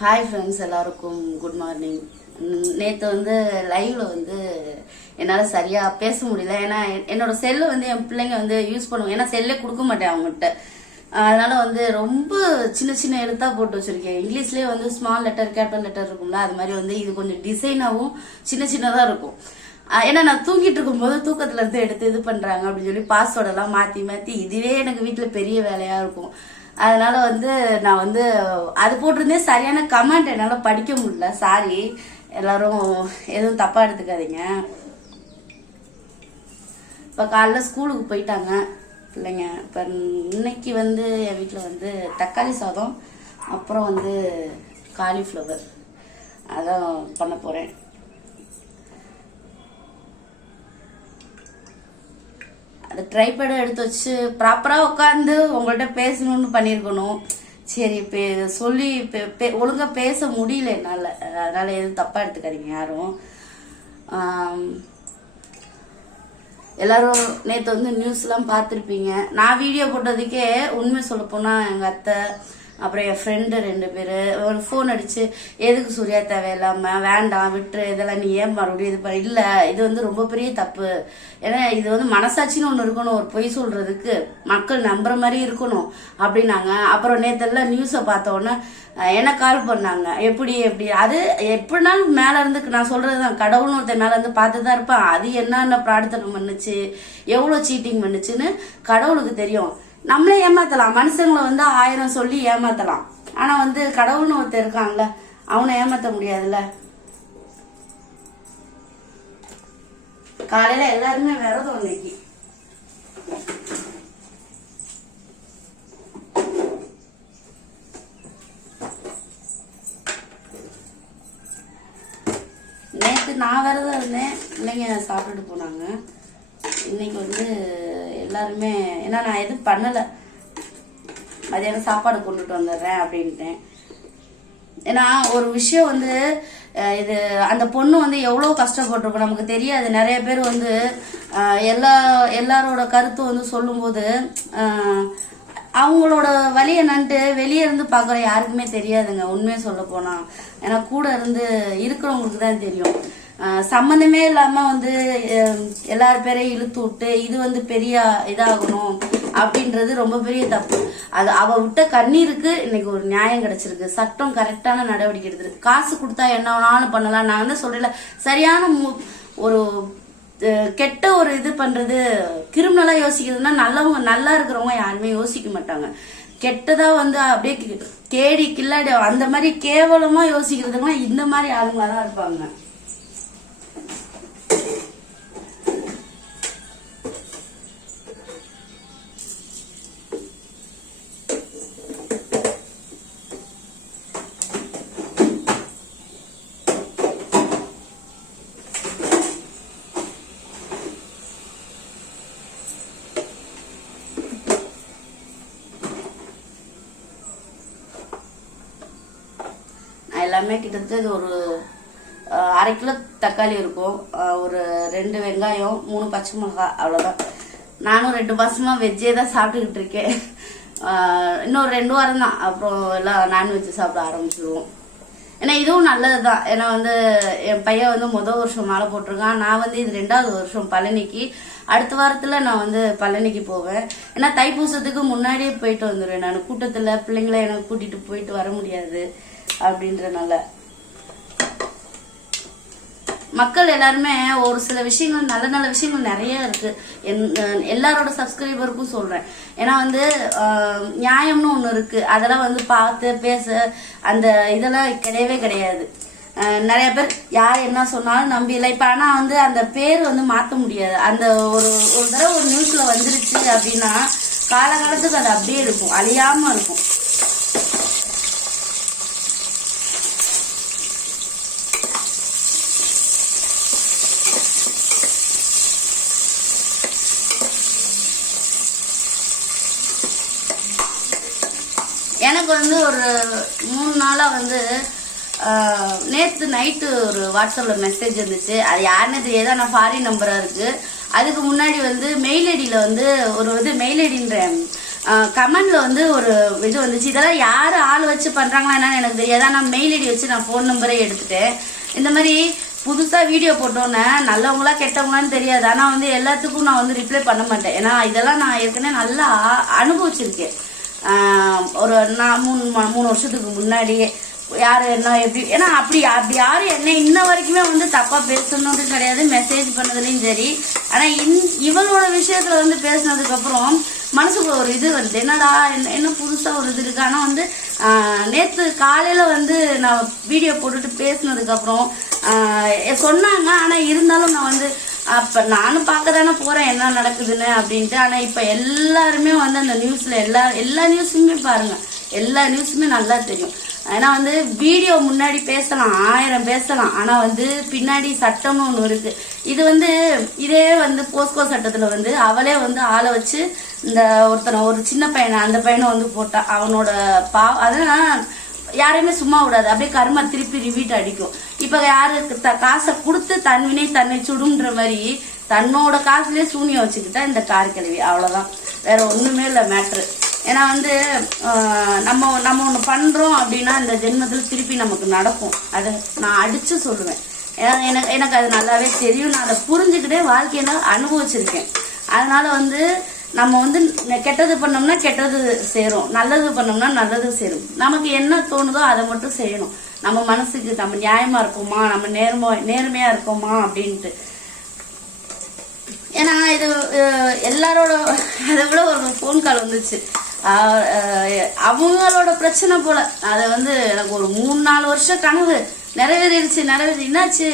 Hi friends எல்லாருக்கும் good morning நேற்று வந்து லைவ்ல வந்து என்னால் சரியாக பேச முடியல. ஏன்னா என்- என்னோட செல்லு வந்து என் பிள்ளைங்க வந்து யூஸ் பண்ணுவோம் ஏன்னா செல்லே கொடுக்க மாட்டேன் அவங்ககிட்ட. அதனால வந்து ரொம்ப சின்ன சின்ன எழுத்தா போட்டு வச்சிருக்கேன். இங்கிலீஷ்லேயே வந்து ஸ்மால் லெட்டர் கேபிட்டல் லெட்டர் இருக்கும்ல அது மாதிரி வந்து இது கொஞ்சம் டிசைனாகவும் சின்ன சின்னதாக இருக்கும். ஏன்னா நான் தூங்கிட்டு இருக்கும்போது தூக்கத்துல இருந்து எடுத்து இது பண்றாங்க அப்படின்னு சொல்லி பாஸ்வேர்டெல்லாம் மாற்றி மாற்றி இதுவே எனக்கு வீட்டில் பெரிய வேலையா இருக்கும். அதனால வந்து நான் வந்து அது போட்டிருந்தேன் சரியான கமெண்ட் என்னால படிக்க முடியல. சாரி எல்லாரும் எதுவும் தப்பா எடுத்துக்காதீங்க. இப்போ காலைல ஸ்கூலுக்கு போயிட்டாங்க பிள்ளைங்க. இப்போ இன்னைக்கு வந்து என் வீட்டில் வந்து தக்காளி சாதம் அப்புறம் வந்து காலிஃப்ளவர் அதான் பண்ண போகிறேன் அந்த ட்ரைபேடை எடுத்து வச்சு ப்ராப்பராக உட்காந்து உங்கள்கிட்ட பேசணும்னு பண்ணியிருக்கணும் சரி இப்போ சொல்லி இப்போ ஒழுங்காக பேச முடியல என்னால். அதனால் எதுவும் தப்பாக எடுத்துக்காதீங்க யாரும். எல்லாரும் நேற்று வந்து நியூஸ்லாம் பார்த்துருப்பீங்க. நான் வீடியோ போட்டதுக்கே உண்மை சொல்ல போனால் எங்கள் அத்தை அப்புறம் என் ஃப்ரெண்டு ரெண்டு பேர் ஒரு ஃபோன் அடிச்சு எதுக்கு சூர்யா தேவையில்லாமல் வேண்டாம் விட்டுரு இதெல்லாம் நீ ஏன் மறுபடியும் இது பண்ண இல்லை இது வந்து ரொம்ப பெரிய தப்பு. ஏன்னா இது வந்து மனசாட்சின்னு ஒன்று இருக்கணும் ஒரு பொய் சொல்றதுக்கு. மக்கள் நம்புற மாதிரி இருக்கணும் அப்படின்னாங்க. அப்புறம் நேற்றெல்லாம் நியூஸை பார்த்தோன்னே என்ன கால் பண்ணாங்க? எப்படி எப்படி? அது எப்படினாலும் மேலே இருந்து நான் சொல்றதுதான் கடவுள்னு ஒருத்தன் மேல இருந்து பார்த்து தான் இருப்பான். அது என்னென்ன பிரார்த்தனை பண்ணுச்சு? எவ்வளோ சீட்டிங் பண்ணுச்சுன்னு கடவுளுக்கு தெரியும். நம்மளே ஏமாத்தலாம். மனுஷங்களை வந்து ஆயிரம் சொல்லி ஏமாத்தலாம். ஆனா வந்து கடவுள்னு ஒருத்தர் இருக்கான்ல அவனை ஏமாத்த முடியாதுல்ல? காலையில எல்லாருமே விரதம் இன்னைக்கு. நேற்று நான் விரதம் இருந்தேன். பிள்ளைங்க சாப்பிட்டுட்டு போனாங்க. இன்னைக்கு வந்து எல்லாருமே ஏன்னா நான் எதுவும் பண்ணலை. மதியானம் சாப்பாடு கொண்டுட்டு வந்துடுறேன் அப்படின்ட்டேன் ஏன்னா ஒரு விஷயம் வந்து இது அந்த பொண்ணு வந்து எவ்வளோ கஷ்டப்பட்டிருக்கும் நமக்கு தெரியாது. நிறைய பேர் வந்து எல்லா எல்லாரோட கருத்தும் வந்து சொல்லும்போது அவங்களோட வழி என்னன்ட்டு வெளியே இருந்து பார்க்குற யாருக்குமே தெரியாதுங்க. உண்மையை சொல்ல போனால் ஏன்னா கூட இருந்து இருக்கிறவங்களுக்கு தான் தெரியும். சம்மந்தமே இல்லாம வந்து எல்லார் பேரையும் இழுத்து விட்டு இது வந்து பெரிய இதாகணும் அப்படின்றது ரொம்ப பெரிய தப்பு. அது அவ விட்ட கண்ணீருக்கு இன்னைக்கு ஒரு நியாயம் கிடைச்சிருக்கு. சட்டம் கரெக்டான நடவடிக்கை எடுத்திருக்கு. காசு கொடுத்தா என்ன வேணாலும் பண்ணலாம். நான் வந்து சொல்றேன் சரியான மு- ஒரு கெட்ட ஒரு இது பண்றது கிரிமினலா யோசிக்கிறதுனா நல்லவங்க நல்லா இருக்கிறவங்க யாருமே யோசிக்க மாட்டாங்க. கெட்டதா வந்து அப்படியே கேடி கில்லாடி அந்த மாதிரி கேவலமா யோசிக்கிறதுக்குலாம் இந்த மாதிரி ஆளுங்களா தான் இருப்பாங்க. கிட்டத்தட்ட இது ஒரு அரை கிலோ தக்காளி இருக்கும். ஒரு ரெண்டு வெங்காயம் மூணு பச்சை மிளகாய் அவ்வளோதான் நானும் ரெண்டு மாசமா வெஜ்ஜே தான் சாப்பிட்டுக்கிட்டு இருக்கேன். இன்னும் இன்னொரு ரெண்டு வாரம் தான். அப்புறம் எல்லாம் நான்வெஜ் சாப்பிட ஆரம்பிச்சிடுவோம் ஏன்னா இதுவும் நல்லது தான் ஏன்னா வந்து என் பையன் வந்து முதல் வருஷம் மாலை போட்டிருக்கான். நான் வந்து இது ரெண்டாவது வருஷம் பழனிக்கு. அடுத்த வாரத்தில் நான் வந்து பழனிக்கு போவேன். ஏன்னா தைப்பூசத்துக்கு முன்னாடியே போயிட்டு வந்துடுவேன் நான். கூட்டத்தில் பிள்ளைங்கள எனக்கு கூட்டிட்டு போயிட்டு வர முடியாது. அப்படின்றனால. மக்கள் எல்லாருமே ஒரு சில விஷயங்கள் நல்ல நல்ல விஷயங்கள் நிறைய இருக்கு. என்- எல்லாரோட சப்ஸ்கிரைபருக்கும் சொல்றேன். ஏன்னா வந்து நியாயம்னு ஒண்ணு இருக்கு. அதெல்லாம் வந்து பார்த்து பேச அந்த இதெல்லாம் கிடையவே கிடையாது. நிறைய பேர் யார் என்ன சொன்னாலும் நம்பியில்லை. இப்ப ஆனா வந்து அந்த பேர் வந்து மாத்த முடியாது. அந்த ஒரு ஒரு தடவை ஒரு நியூஸ்ல வந்துருச்சு அப்படின்னா காலகாலத்துக்கு அது அப்படியே இருக்கும். அழியாம இருக்கும் எனக்கு வந்து ஒரு மூணு நாளாக வந்து நேற்று நைட்டு ஒரு வாட்ஸ்அப்பில் மெசேஜ் இருந்துச்சு. அது யாருன்னு தெரியாது நான் ஃபாரின் நம்பராக இருக்குது அதுக்கு முன்னாடி வந்து மெயில் ஐடியில் வந்து ஒரு இது மெயில் ஐடின்ற கமெண்டில் வந்து ஒரு இது வந்துச்சு. இதெல்லாம் யார் ஆள் வச்சு பண்ணுறாங்களா என்னன்னு எனக்கு தெரியாது. நான் மெயில் ஐடி வச்சு நான் ஃபோன் நம்பரே எடுத்துட்டேன். இந்த மாதிரி புதுசாக வீடியோ போட்டோன்னே நல்லவங்களா கெட்டவங்களான்னு தெரியாது. ஆனால் வந்து எல்லாத்துக்கும் நான் வந்து ரிப்ளை பண்ண மாட்டேன். ஏன்னா இதெல்லாம் நான் ஏற்கனவே நல்லா அனுபவிச்சிருக்கேன். ஒரு நான் மூணு மூணு வருஷத்துக்கு முன்னாடியே யார் என்ன எப்படி ஏன்னா அப்படி அப்படி யாரும் என்ன இன்ன வரைக்குமே வந்து தப்பாக பேசணுன்றது கிடையாது மெசேஜ் பண்ணதுலேயும் சரி. ஆனால் இன்- இவளோட விஷயத்தில் வந்து பேசினதுக்கப்புறம் மனசுக்குள்ள ஒரு இது வருது. என்னடா என்ன என்ன புதுசாக ஒரு இது இருக்கு? ஆனால் வந்து நேற்று காலையில் வந்து நான் வீடியோ போட்டுட்டு பேசினதுக்கப்புறம் சொன்னாங்க. ஆனால் இருந்தாலும் நான் வந்து அப்ப நானும் பார்க்க தானே போறேன் என்ன நடக்குதுன்னு அப்படின்ட்டு. ஆனா இப்ப எல்லாருமே வந்து அந்த நியூஸ்ல எல்லா எல்லா நியூஸுமே பாருங்க. எல்லா நியூஸுமே நல்லா தெரியும். ஏன்னா வந்து வீடியோ முன்னாடி பேசலாம் ஆயிரம் பேசலாம். ஆனா வந்து பின்னாடி சட்டம்னு ஒண்ணு இருக்கு. இது வந்து இதே வந்து போஸ்கோ சட்டத்துல வந்து அவளே வந்து ஆளை வச்சு இந்த ஒருத்தனை ஒரு சின்ன பையனை அந்த பையனை வந்து போட்டான் அவனோட பா அதெல்லாம் யாரையுமே சும்மா விடாது. அப்படியே கர்மா திருப்பி ரிவீட் அடிக்கும். இப்ப யாருக்கு த- காசை கொடுத்து தன்வினை தன்னை சுடுன்ற மாதிரி தன்னோட காசுலயே சூனியம் வச்சுக்கிட்டா இந்த கார் கிழவி. அவ்வளவுதான். வேற ஒண்ணுமே இல்ல மேட்ரு ஏன்னா வந்து நம்ம நம்ம ஒண்ணு பண்றோம் அப்படின்னா இந்த ஜென்மத்தில் திருப்பி நமக்கு நடக்கும். அதை நான் அடிச்சு சொல்லுவேன். ஏன்னா எனக்கு எனக்கு அது நல்லாவே தெரியும். நான் அதை புரிஞ்சுக்கிட்டே வாழ்க்கையில அனுபவிச்சிருக்கேன். அதனால வந்து நம்ம வந்து கெட்டது பண்ணோம்னா கெட்டது சேரும். நல்லது பண்ணோம்னா நல்லது சேரும். நமக்கு என்ன தோணுதோ அதை மட்டும் செய்யணும். நம்ம மனசுக்கு நம்ம நியாயமா இருக்கோமா? நம்ம நேர்ம நேர்மையா இருக்கோமா? அப்படின்ட்டு. ஏன்னா இது எல்லாரோட அதை விட ஒரு ஃபோன் கால் வந்துச்சு. அவங்களோட பிரச்சனை போல. அதை வந்து எனக்கு ஒரு மூணு நாலு வருஷம் கனவு. நிறைவேறிடுச்சு நிறைவேறி. என்னாச்சு?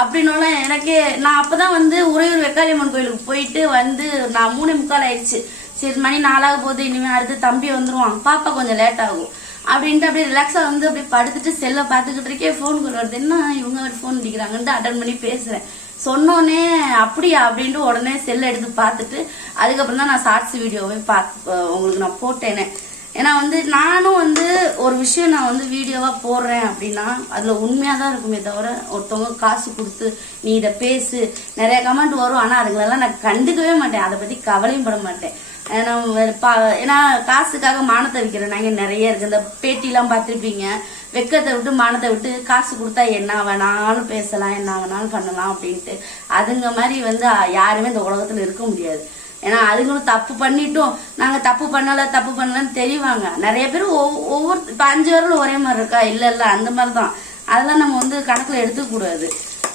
அப்படின்னோட எனக்கே நான் அப்பதான் வந்து உறையூர் வெக்காளியம்மன் கோயிலுக்கு போயிட்டு வந்து நான் மூணு முக்கால் ஆயிடுச்சு. சரி மணி நாலாக போகுது இனிமேல் அடுத்து தம்பி வந்துருவான். பாப்பா கொஞ்சம் லேட் ஆகும். அப்படின்ட்டு அப்படியே ரிலாக்ஸா வந்து அப்படியே படுத்துட்டு செல்லை பார்த்துக்கிட்டு இருக்கே ஃபோன் கொண்டு வருது என்ன இவங்க ஃபோன் அடிக்கிறாங்கன்ட்டு அட்டன் பண்ணி பேசுறேன். சொன்னோனே அப்படியா? அப்படின்ட்டு உடனே செல்லை எடுத்து பார்த்துட்டு அதுக்கப்புறம் தான் நான் ஷார்ட்ஸ் வீடியோவே பார்த்து உங்களுக்கு நான் போட்டேனே. ஏன்னா வந்து நானும் வந்து ஒரு விஷயம் நான் வந்து வீடியோவாக போடுறேன் அப்படின்னா அதில் உண்மையாக தான் இருக்குமே தவிர ஒருத்தவங்க காசு கொடுத்து நீ இதை பேசு. நிறைய கமெண்ட் வரும். ஆனால் அதுங்களெல்லாம் நான் கண்டுக்கவே மாட்டேன். அதை பற்றி கவலையும் பட மாட்டேன். ஏன்னா பா- ஏன்னா காசுக்காக மானத்தை விற்கிற நாங்கள் நிறைய இருக்கு. இந்த பேட்டிலாம் பார்த்துருப்பீங்க. வெக்கத்தை விட்டு மானத்தை விட்டு காசு கொடுத்தா என்ன வேணாலும் பேசலாம் என்ன வேணாலும் பண்ணலாம் அப்படின்ட்டு. அதுங்க மாதிரி வந்து யாருமே இந்த உலகத்தில் இருக்க முடியாது. ஏன்னா அதுங்களும் தப்பு பண்ணிட்டும். நாங்க தப்பு பண்ணல தப்பு பண்ணலன்னு தெரிவாங்க. நிறைய பேர் ஒவ்வொ- ஒவ்வொரு இப்ப அஞ்சு வரலும் ஒரே மாதிரி இருக்கா? இல்ல இல்ல அந்த மாதிரி தான் அதெல்லாம் நம்ம வந்து கணக்குல எடுத்துக்க கூடாது.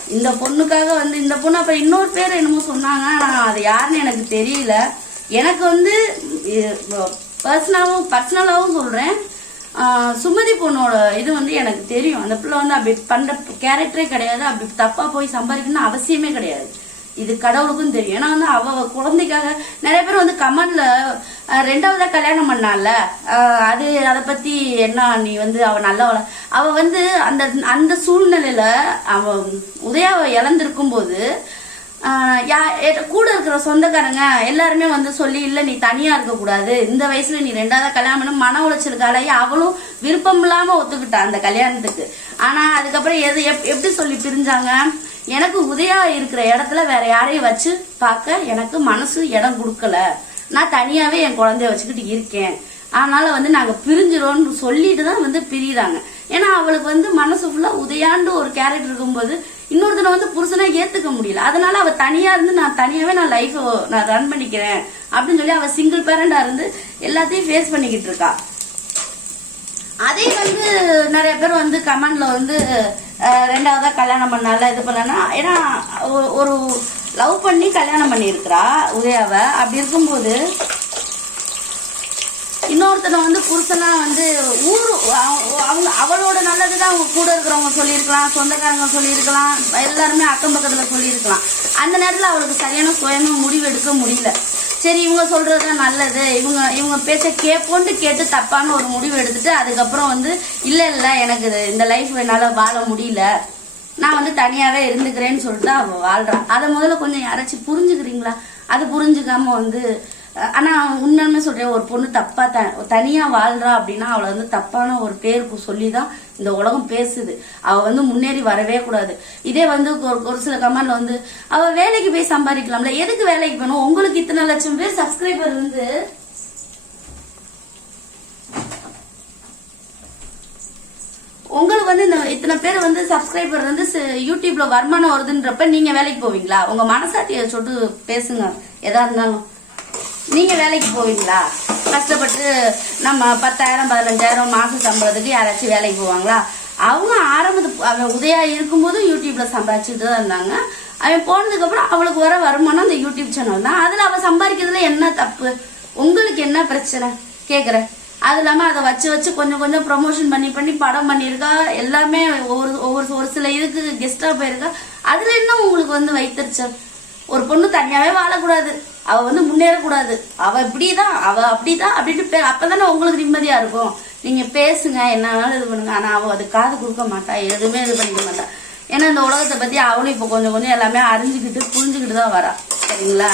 இந்த பொண்ணுக்காக வந்து இந்த பொண்ணு அப்போ இன்னொரு பேர் என்னமோ சொன்னாங்க. நான் அது யாருன்னு எனக்கு தெரியல. எனக்கு வந்து பர்சனலாவும் பர்சனலாவும் சொல்றேன். சுமதி பொண்ணோட இது வந்து எனக்கு தெரியும். அந்த பிள்ளை வந்து அப்படி பண்ற கேரக்டரே கிடையாது. அப்படி தப்பா போய் சம்பாதிக்கணும்னு அவசியமே கிடையாது. இது கடவுளுக்கும் தெரியும். ஏன்னா வந்து அவ குழந்தைக்காக நிறைய பேர் வந்து கமெண்ட்ல ரெண்டாவதா கல்யாணம் பண்ணால ஆஹ் அது அதை பத்தி என்ன நீ வந்து அவ நல்லவள? அவ வந்து அந்த அந்த சூழ்நிலையில அவ உதயாவை இழந்திருக்கும் போது ஆஹ் யா- கூட இருக்கிற சொந்தக்காரங்க எல்லாருமே வந்து சொல்லி இல்ல நீ தனியா இருக்க கூடாது இந்த வயசுல நீ ரெண்டாவது கல்யாணம் பண்ண. மன உளைச்சலுக்காலேயே அவளும் விருப்பம் இல்லாம ஒத்துக்கிட்டா அந்த கல்யாணத்துக்கு. ஆனா அதுக்கப்புறம் எது எப்- எப்படி சொல்லி பிரிஞ்சாங்க? எனக்கு உதயா இருக்கிற இடத்துல வேற யாரையும் வச்சு பார்க்க எனக்கு மனசு இடம் கொடுக்கல. நான் தனியாவே என் குழந்தைய வச்சுக்கிட்டு இருக்கேன். அதனால வந்து நாங்க பிரிஞ்சிரோம்னு சொல்லிட்டு தான் வந்து பிரியுறாங்க. ஏன்னா அவளுக்கு வந்து மனசு ஃபுல்லா உதயாண்டு ஒரு கேரக்டர் இருக்கும்போது இன்னொருத்தனை வந்து புருஷனை ஏத்துக்க முடியல. அதனால அவ தனியா இருந்து நான் தனியாவே நான் லைஃப் நான் ரன் பண்ணிக்கிறேன் அப்படின்னு சொல்லி அவ சிங்கிள் பேரண்டா இருந்து எல்லாத்தையும் ஃபேஸ் பண்ணிக்கிட்டு இருக்கா. அதே வந்து நிறைய பேர் வந்து கமெண்ட்ல வந்து ரெண்டாவதாக கல்யாணம் பண்ணால இது பண்ணனா ஏன்னா ஒ- ஒரு லவ் பண்ணி கல்யாணம் பண்ணியிருக்கிறா உதயாவை. அப்படி இருக்கும்போது இன்னொருத்தனை வந்து புருஷனா வந்து ஊர் அவங்க அவளோட நல்லது தான் அவங்க கூட இருக்கிறவங்க சொல்லியிருக்கலாம் சொந்தக்காரங்க சொல்லியிருக்கலாம் எல்லாருமே அக்கம் பக்கத்தில் சொல்லியிருக்கலாம். அந்த நேரத்தில் அவளுக்கு சரியான சுயமாக முடிவு எடுக்க முடியல. சரி இவங்க சொல்றதுதான் நல்லது. இவங்க இவங்க பேச கேட்போன்ட்டு கேட்டு தப்பான ஒரு முடிவு எடுத்துட்டு அதுக்கப்புறம் வந்து இல்ல இல்ல எனக்கு இது- இந்த லைஃப் என்னால வாழ முடியல. நான் வந்து தனியாவே இருந்துக்கிறேன்னு சொல்லிட்டு அவ வாழ்றான் அதை முதல்ல கொஞ்சம் யாராச்சும் புரிஞ்சுக்கிறீங்களா? அது புரிஞ்சுக்காம வந்து ஆனால் உண்மையுமே சொல்கிறேன் ஒரு பொண்ணு தப்பாக த தனியாக வாழ்கிறா அப்படின்னா அவளை வந்து தப்பான ஒரு பேருக்கு சொல்லி தான் இந்த உலகம் பேசுது. அவள் வந்து முன்னேறி வரவே கூடாது. இதே வந்து ஒரு ஒரு சில கமெண்ட்ல வந்து அவள் வேலைக்கு போய் சம்பாதிக்கலாம்ல எதுக்கு வேலைக்கு போகணும்? உங்களுக்கு இத்தனை லட்சம் பேர் சப்ஸ்கிரைபர் வந்து உங்களுக்கு வந்து இந்த இத்தனை பேர் வந்து சப்ஸ்கிரைபர் வந்து யூடியூப்ல வருமானம் வருதுன்றப்ப நீங்க வேலைக்கு போவீங்களா? உங்க மனசாட்சியை சொல்லிட்டு பேசுங்க எதா இருந்தாலும். நீங்கள் வேலைக்கு போவீங்களா? கஷ்டப்பட்டு நம்ம பத்தாயிரம் பதினஞ்சாயிரம் மாதம் சம்பளத்துக்கு யாராச்சும் வேலைக்கு போவாங்களா? அவங்க ஆரம்பத்து அவன் உதயா இருக்கும்போதும் யூடியூப்ல சம்பாதிச்சுட்டு தான் இருந்தாங்க. அவன் போனதுக்கப்புறம் அவளுக்கு வர வருமானம் அந்த யூடியூப் சேனல் தான். அதில் அவள் சம்பாதிக்கிறதுல என்ன தப்பு? உங்களுக்கு என்ன பிரச்சனை? கேட்குற அது இல்லாமல் அதை வச்சு வச்சு கொஞ்சம் கொஞ்சம் ப்ரொமோஷன் பண்ணி பண்ணி படம் பண்ணியிருக்கா. எல்லாமே ஒவ்வொரு ஒவ்வொரு ஒரு சில இதுக்கு கெஸ்ட்டாக போயிருக்கா. அதில் என்ன உங்களுக்கு வந்து வைத்தறிச்சல்? ஒரு பொண்ணு தனியாகவே வாழக்கூடாது. அவ வந்து முன்னேறக்கூடாது. அவ இப்படிதான் அவ அப்படிதான் அப்படின்ட்டு பே- அப்பதானே உங்களுக்கு நிம்மதியா இருக்கும். நீங்க பேசுங்க என்ன வேணாலும் இது பண்ணுங்க. ஆனா அவ அது காது கொடுக்க மாட்டா எதுவுமே இது பண்ணிக்க மாட்டா. ஏன்னா இந்த உலகத்தை பத்தி அவளும் இப்போ கொஞ்சம் கொஞ்சம் எல்லாமே அறிஞ்சுக்கிட்டு புரிஞ்சுக்கிட்டு தான் வரா. சரிங்களா?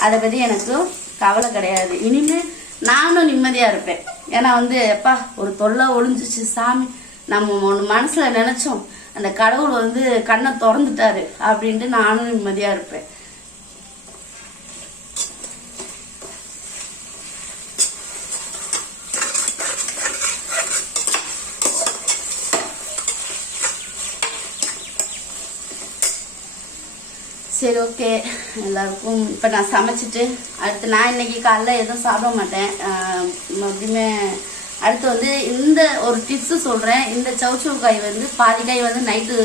அதை பத்தி எனக்கு கவலை கிடையாது. இனிமே நானும் நிம்மதியா இருப்பேன். ஏன்னா வந்து எப்பா ஒரு தொல்லை ஒளிஞ்சிச்சு சாமி நம்ம ஒன்று மனசுல நினைச்சோம். அந்த கடவுள் வந்து கண்ணை திறந்துட்டாரு அப்படின்ட்டு நானும் நிம்மதியா இருப்பேன். சரி ஓகே எல்லாருக்கும் இப்போ நான் சமைச்சிட்டு அடுத்து நான் இன்னைக்கு காலைல எதுவும் சாப்பிட மாட்டேன். எப்படியுமே அடுத்து வந்து இந்த ஒரு டிப்ஸு சொல்கிறேன் இந்த சவுச்சவு காய் வந்து பாதி காய் வந்து நைட்டு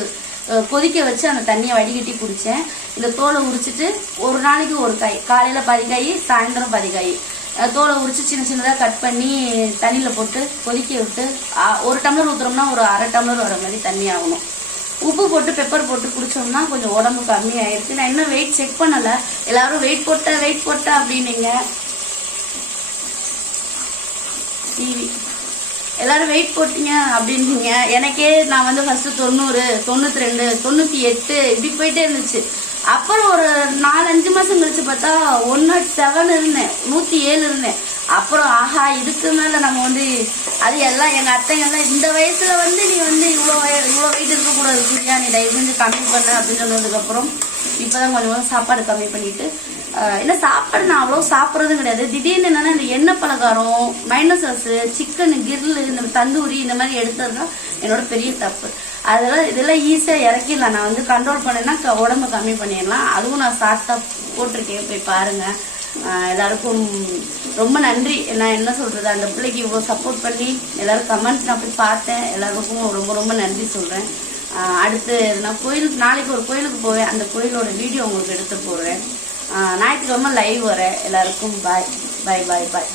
கொதிக்க வச்சு அந்த தண்ணியை வடிகட்டி குடித்தேன் இந்த தோலை உரிச்சிட்டு ஒரு நாளைக்கு ஒரு காய். காலையில் பாதி காய் சாயந்தரம் பாதி காய். தோலை உரிச்சு சின்ன சின்னதாக கட் பண்ணி தண்ணியில் போட்டு கொதிக்க விட்டு ஒரு டம்ளர் ஊற்றுறோம்னா ஒரு அரை டம்ளர் வர மாதிரி தண்ணி ஆகணும். உப்பு போட்டு பெப்பர் போட்டு குடிச்சோம்னா கொஞ்சம் உடம்பு கம்மியாயிருக்கு. நான் இன்னும் வெயிட் செக் பண்ணல. எல்லாரும் வெயிட் போட்ட வெயிட் போட்ட அப்படின்னீங்க. டிவி எல்லாரும் வெயிட் போட்டீங்க அப்படின்னீங்க. எனக்கே நான் வந்து ஃபர்ஸ்ட் தொண்ணூறு தொண்ணூத்தி ரெண்டு தொண்ணூத்தி எட்டு இப்படி போயிட்டே இருந்துச்சு. அப்புறம் ஒரு நாலஞ்சு மாசம் கழிச்சு பார்த்தா ஒன் நாட் செவன் இருந்தேன். நூத்தி ஏழு இருந்தேன். அப்புறம் ஆஹா இதுக்கு மேல நம்ம வந்து அது எல்லாம் எங்க அத்தைங்கெல்லாம் இந்த வயசுல வந்து நீ வந்து இவ்வளோ இவ்வளோ வெயிட் இருக்கக்கூடாது சூர்யா நீ தயவு செஞ்சு கம்மி பண்ண அப்படின்னு சொன்னதுக்கு அப்புறம் இப்பதான் கொஞ்சம் கொஞ்சம் சாப்பாடு கம்மி பண்ணிட்டு ஏன்னா என்ன சாப்பாடு நான் அவ்வளோ சாப்பிட்றதும் கிடையாது. திடீர்னு என்னன்னா இந்த எண்ணெய் பலகாரம் மைனசாஸ் சிக்கனு கிரில் இந்த தந்தூரி இந்த மாதிரி எடுத்ததுதான் என்னோட பெரிய தப்பு. அதெல்லாம் இதெல்லாம் ஈஸியாக இறக்கிடலாம். நான் வந்து கண்ட்ரோல் பண்ணேன்னா உடம்பு கம்மி பண்ணிடலாம். அதுவும் நான் ஷார்ட்டாக போட்டிருக்கேன். போய் பாருங்க. எல்லாருக்கும் ரொம்ப நன்றி. நான் என்ன சொல்றது அந்த பிள்ளைக்கு இவ்வளோ சப்போர்ட் பண்ணி எல்லாரும் கமெண்ட் நான் போய் பார்த்தேன். எல்லாருக்கும் ரொம்ப ரொம்ப நன்றி சொல்றேன். அடுத்து நான் கோயிலுக்கு நாளைக்கு ஒரு கோயிலுக்கு போவேன். அந்த கோயிலோட வீடியோ உங்களுக்கு எடுத்து போடுறேன். ஞாயிற்றுக்கிழமை லைவ் வரேன். எல்லாருக்கும் பாய் பாய் பாய் பாய்